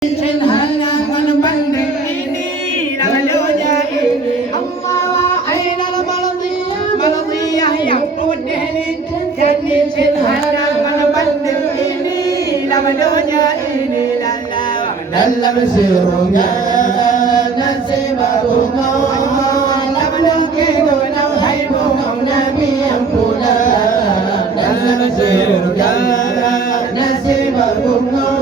trên halangan banding ini lalunya ini Allah aina maladiyah yang putih jadi trên halangan banding ini lalunya ini dalam sirunga nasibahuma dalam kegunaan hai bunga nabi yang pula dalam sirunga nasibahuma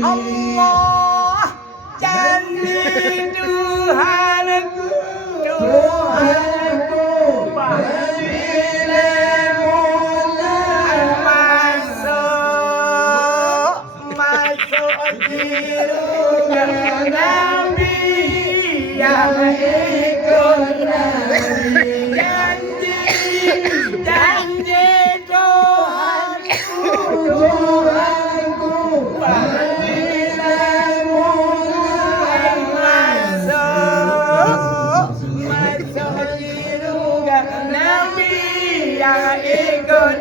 Allah janji Tuhanku masuk di rumah Nabi yang ikut Nabi janji Tuhanku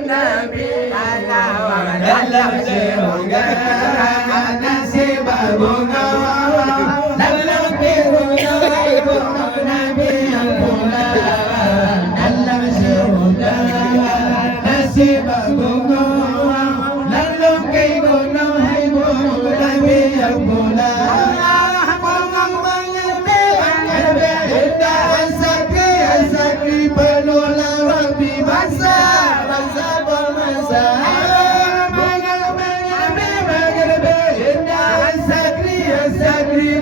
Nabi dalam surga nasib bunga dalam surga Nabi yang pula dalam surga nasib bunga dalam kegunaan hai bunga Nabi yang pula sakri penulah Rabbi bangsa sakri